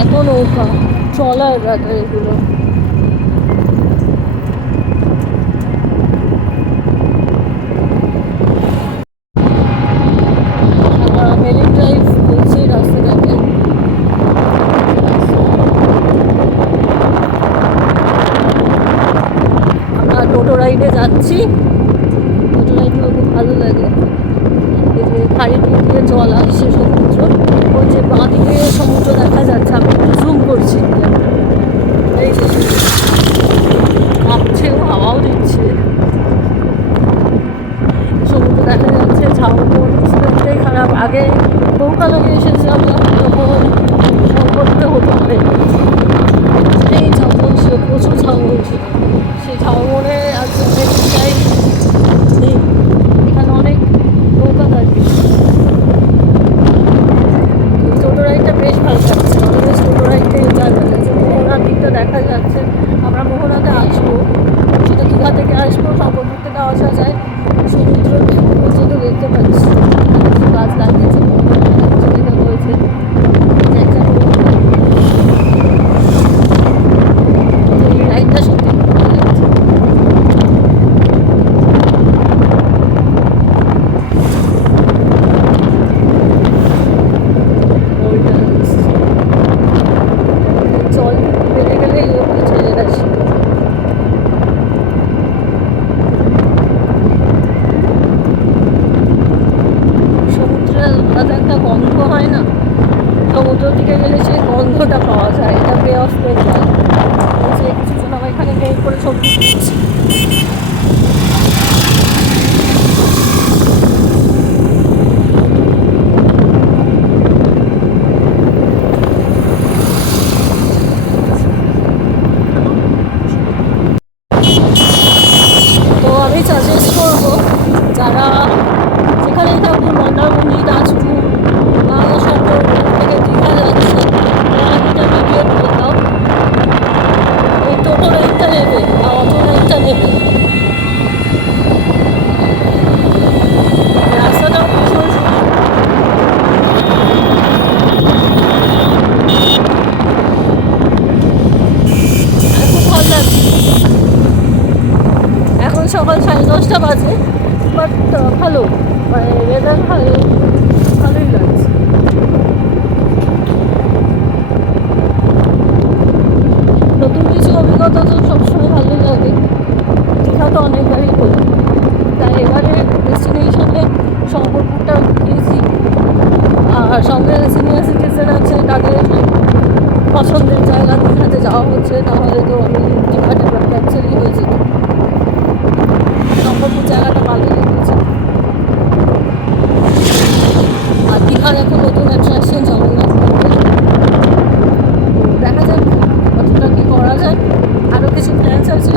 এত নৌকা ট্রলার রাখা এগুলো। রাইডে যাচ্ছি। টোটো খুব ভালো লাগে। খাড়ি দিয়ে জল আসছে সমুদ্র ওই যে বাঁ দিকে সমুদ্র দেখা যাচ্ছে আমি একটু জুম করছি এই যে কাঁপছে হাওয়াও দিচ্ছে সমুদ্র দেখা যাচ্ছে ঝাউবন সিস্টেমটাই খারাপ আগে বহুকাল আগে এসেছিলাম তখন করতে হতো বেশ ভালো লাগছে আমাদের ছোটো রাইডটাই এনজয় করেছে মোহনার দিকটা দেখা যাচ্ছে। আমরা মোহনাতে আসব। সেটা দীঘা থেকে আসব। সম্পর্ক থেকে আসা যায়। সমুদ্র পর্যন্ত দেখতে পাচ্ছি গাছ লাগিয়েছে জায়গা রয়েছে যে একটা নৌকা। তো এই রাইডটা সত্যি খুব ভালো লাগছে Golden. জল বেড়ে গেলে ওখানে চলে গেছে সমুদ্রের আলাদা একটা গন্ধ হয় না সমুদ্র দিকে গেলে সেই গন্ধটা পাওয়া যায় এটা বে অফ বেঙ্গল যে কিছুজন আমার এখানে নেই করে ছবি তুলছি তো আমি সাজেস্ট করব যারা যেখানেই থাকুন মন্দারমণি নাচপুর বা শঙ্কর থেকে দীঘা যাচ্ছে তারা এটা ভিডিও করে দাও এই টোটো রাইডটা নেবে বা অটো নেবে এখন সকাল সাড়ে দশটা বাজে বাট ভালো। মানে ওয়েদার ভালো। অনেকবারই হলো। তাই এবারে ডেস্টিনেশনে সম্পর্কটা ইজি আর সঙ্গে সিনিয়র সিটিজেন আছে তাদের পছন্দের জায়গা দীঘাতে যাওয়া হচ্ছে তাহলে তো আমি দীঘাটা ক্যাপচারই হয়ে যেত। সম্পর্কের জায়গাটা ভালোই লেগেছে। আর দীঘার এখন নতুন অ্যাট্রাকশন জগন্নাথ দেখা যাক কতটা কী করা যায়। আরও কিছু প্ল্যান্স আছে?